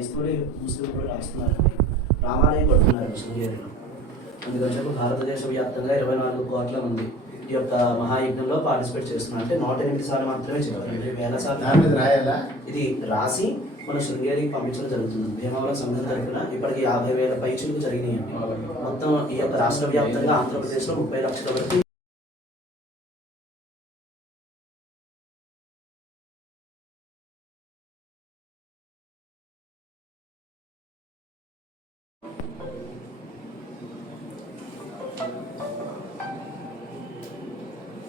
High school ముస్లిం కూడా రాస్తున్నారు. రామాలయం కొడుతున్నారు శృంగేరిలో అందుకని చెప్పి భారతదేశ వ్యాప్తంగా ఇరవై నాలుగు కోట్ల మంది ఈ యొక్క మహాయజ్ఞంలో పార్టిసిపేట్ చేస్తున్నారు. అంటే నూట ఎనిమిది సార్లు మాత్రమే చెప్పారు వేల సార్లు రాయాలా? ఇది రాసి మన శృంగేరికి పంపించడం జరుగుతుంది. భీమవరం సంఘం తరఫున ఇప్పటికి యాభై వేల పైచులకు జరిగినాయండి. మొత్తం ఈ యొక్క రాష్ట్ర వ్యాప్తంగా ఆంధ్రప్రదేశ్లో ముప్పై లక్షల వరకు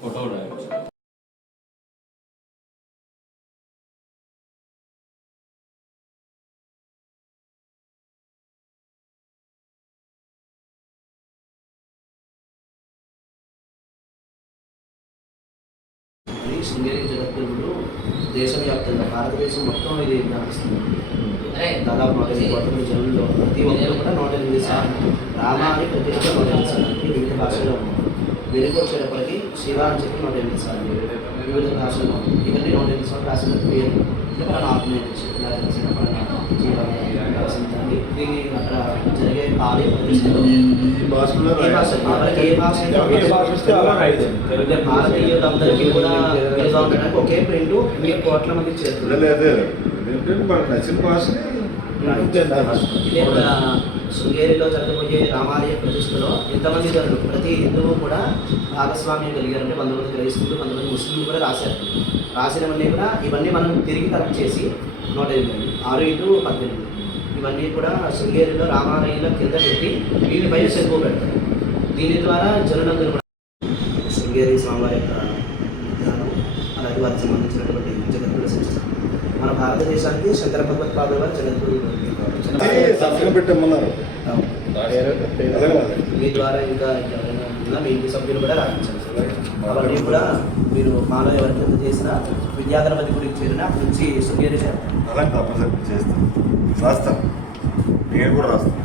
ఫోటో రాయవచ్చు ఈ శృంగేరి జగద్గురుడు దేశవ్యాప్తంగా భారతదేశం మొత్తం ఇది వ్యాపిస్తుంది. దాదాపు నూట ఎనిమిది కోట్ల జనుల్లో ప్రతి ఒక్కరు కూడా నూట ఎనిమిది సార్లు రామ అని ప్రతి ఒక్కరు నూట ఎనిమిది సార్లు అంటే వివిధ భాషలో వెలుగు వచ్చేటప్పటికి శివ అని చెప్పి నూట ఎనిమిది సార్లు వివిధ భాషల్లో ఇవన్నీ నూట ఎనిమిది సార్లు రాసిన పేరు. అంటే మన ఆత్మీయ ఇలా తెలిసిన మన జీవనం రాసిందండి దీన్ని అక్కడ జరిగే ఏ భాష? ఏ భాష? భారతీయులందరికీ కూడా ఉండడానికి ఒకే ప్రింట్. మీరు కోట్ల మంది నచ్చిన ఇదే మన శృంగేరిలో జరగబోయే రామాలయ ప్రతిష్టలో ఎంతమంది జరుగు ప్రతి హిందువు కూడా భాగస్వామ్యం కలిగారంటే కొంతమంది క్రైస్తవులు కొంతమంది ముస్లింలు కూడా రాశారు. రాసినవన్నీ కూడా ఇవన్నీ మనం తిరిగి కలెక్ట్ చేసి నూట ఎనిమిది ఆరు ఇంటూ పద్దెనిమిది. ఇవన్నీ కూడా శృంగేరిలో రామాలయంలో కింద పెట్టి వీటిపై చెరువు పెడతారు. దీని ద్వారా జనులందరూ కూడా శృంగేరి స్వామివారి యొక్క అలాగే వారికి సంబంధించినటువంటి జగద్గురు సంస్థ మన భారతదేశానికి శంకర భగవత్పాదుల వారి జగద్గురు పెట్టమన్నారు. మీ ద్వారా ఇంకా ఎవరైనా ఉన్నా మీ ఇంటి సభ్యులు కూడా రాయించండి అవన్నీ కూడా మీరు మాలో ఎవరికైనా చేసిన విద్యాగణపతి గురించి చేరిన నుంచి శృంగేరి చేస్తారు అలాగే తప్పనిసరి చేస్తాం. రాస్తాం. నేను కూడా రాస్తాను.